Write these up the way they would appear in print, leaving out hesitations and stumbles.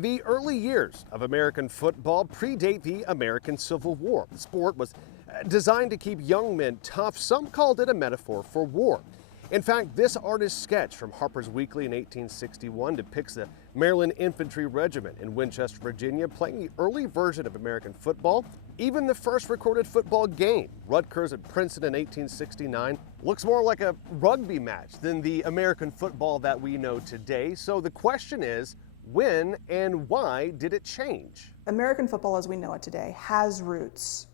The early years of American football predate the American Civil War. The sport was designed to keep young men tough. Some called it a metaphor for war. In fact, this artist's sketch from Harper's Weekly in 1861 depicts the Maryland Infantry Regiment in Winchester, Virginia, playing the early version of American football. Even the first recorded football game, Rutgers at Princeton in 1869, looks more like a rugby match than the American football that we know today. So the question is, when and why did it change? American football as we know it today has roots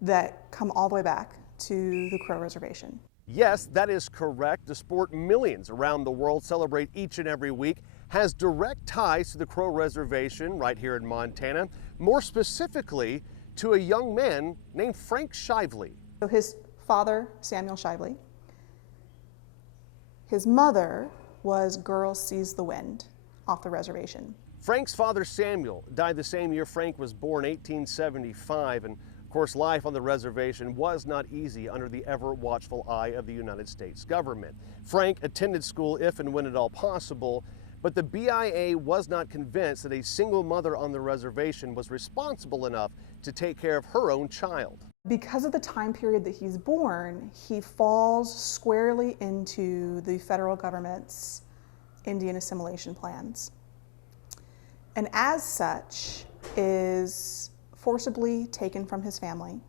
that come all the way back to the Crow Reservation. Yes, that is correct. The sport millions around the world celebrate each and every week has direct ties to the Crow Reservation right here in Montana, more specifically to a young man named Frank Shively. So his father, Samuel Shively, his mother was Girl Sees the Wind off the reservation. Frank's father, Samuel, died the same year Frank was born, 1875, and of course, life on the reservation was not easy under the ever-watchful eye of the United States government. Frank attended school if and when at all possible, but the BIA was not convinced that a single mother on the reservation was responsible enough to take care of her own child. Because of the time period that he's born, he falls squarely into the federal government's Indian assimilation plans. And as such, is forcibly taken from his family,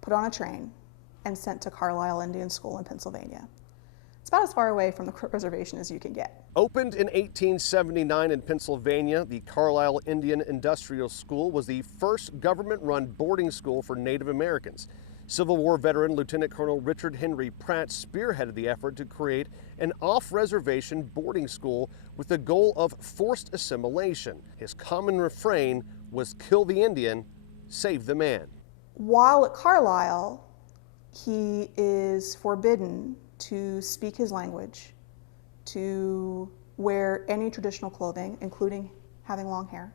put on a train, and sent to Carlisle Indian School in Pennsylvania. It's about as far away from the Crow Reservation as you can get. Opened in 1879 in Pennsylvania, the Carlisle Indian Industrial School was the first government-run boarding school for Native Americans. Civil War veteran Lieutenant Colonel Richard Henry Pratt spearheaded the effort to create an off-reservation boarding school with the goal of forced assimilation. His common refrain was kill the Indian, save the man. While at Carlisle, he is forbidden to speak his language, to wear any traditional clothing, including having long hair.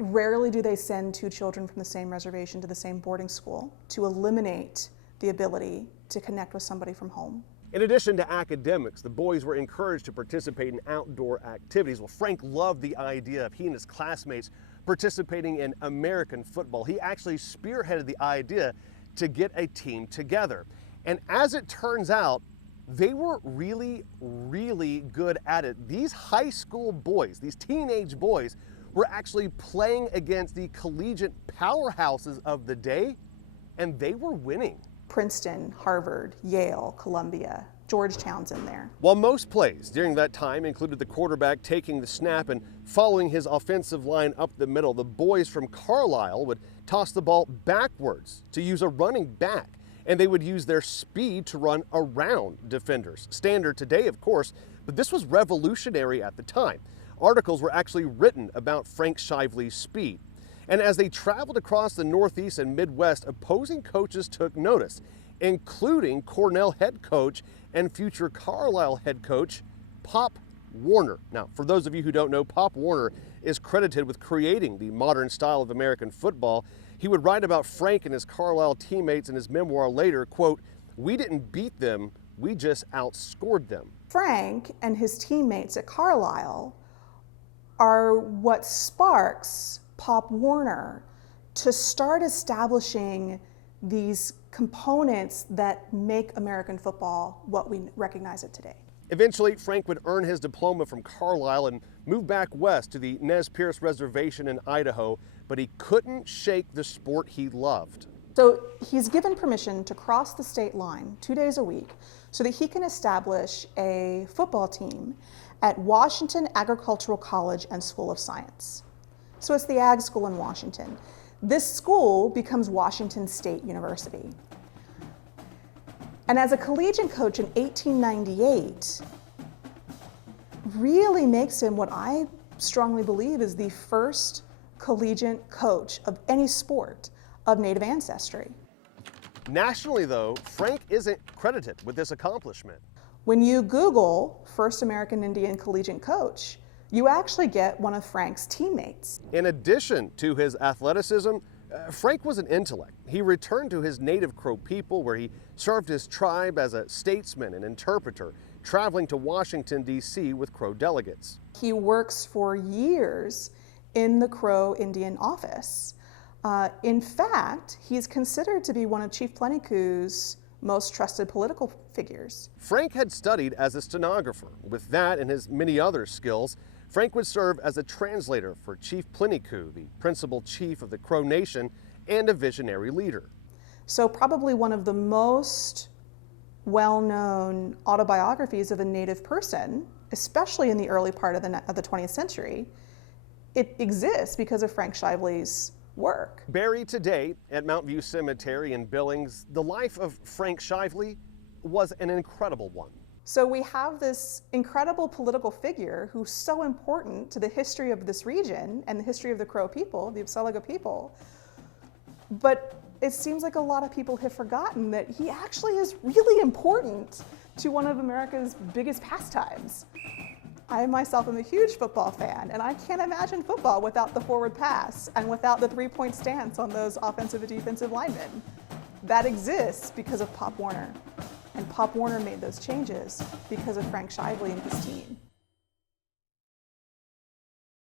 Rarely do they send two children from the same reservation to the same boarding school to eliminate the ability to connect with somebody from home. In addition to academics, the boys were encouraged to participate in outdoor activities. Well, Frank loved the idea of he and his classmates participating in American football. He actually spearheaded the idea to get a team together. And as it turns out, they were really, really good at it. These high school boys, these teenage boys, were actually playing against the collegiate powerhouses of the day, and they were winning. Princeton, Harvard, Yale, Columbia, Georgetown's in there. While most plays during that time included the quarterback taking the snap and following his offensive line up the middle, the boys from Carlisle would toss the ball backwards to use a running back, and they would use their speed to run around defenders. Standard today, of course, but this was revolutionary at the time. Articles were actually written about Frank Shively's speed. And as they traveled across the Northeast and Midwest, opposing coaches took notice, including Cornell head coach and future Carlisle head coach, Pop Warner. Now, for those of you who don't know, Pop Warner is credited with creating the modern style of American football. He would write about Frank and his Carlisle teammates in his memoir later, quote, "We didn't beat them, we just outscored them." Frank and his teammates at Carlisle are what sparks Pop Warner to start establishing these components that make American football what we recognize it today. Eventually, Frank would earn his diploma from Carlisle and move back west to the Nez Perce Reservation in Idaho, but he couldn't shake the sport he loved. So he's given permission to cross the state line 2 days a week so that he can establish a football team at Washington Agricultural College and School of Science. So it's the Ag School in Washington. This school becomes Washington State University. And as a collegiate coach in 1898, really makes him what I strongly believe is the first collegiate coach of any sport of Native ancestry. Nationally, though, Frank isn't credited with this accomplishment. When you Google first American Indian collegiate coach, you actually get one of Frank's teammates. In addition to his athleticism, Frank was an intellect. He returned to his native Crow people where he served his tribe as a statesman and interpreter, traveling to Washington, D.C. with Crow delegates. He works for years in the Crow Indian office. In fact, he's considered to be one of Chief Plenikoot's most trusted political figures. Frank had studied as a stenographer. With that and his many other skills, Frank would serve as a translator for Chief Plenikoot, the principal chief of the Crow Nation and a visionary leader. So probably one of the most well-known autobiographies of a Native person, especially in the early part of the 20th century, it exists because of Frank Shively's work. Buried today at Mount View Cemetery in Billings, the life of Frank Shively was an incredible one. So we have this incredible political figure who's so important to the history of this region and the history of the Crow people, the Upsalaga people, but it seems like a lot of people have forgotten that he actually is really important to one of America's biggest pastimes. I myself am a huge football fan, and I can't imagine football without the forward pass and without the three-point stance on those offensive and defensive linemen. That exists because of Pop Warner. And Pop Warner made those changes because of Frank Shively and his team.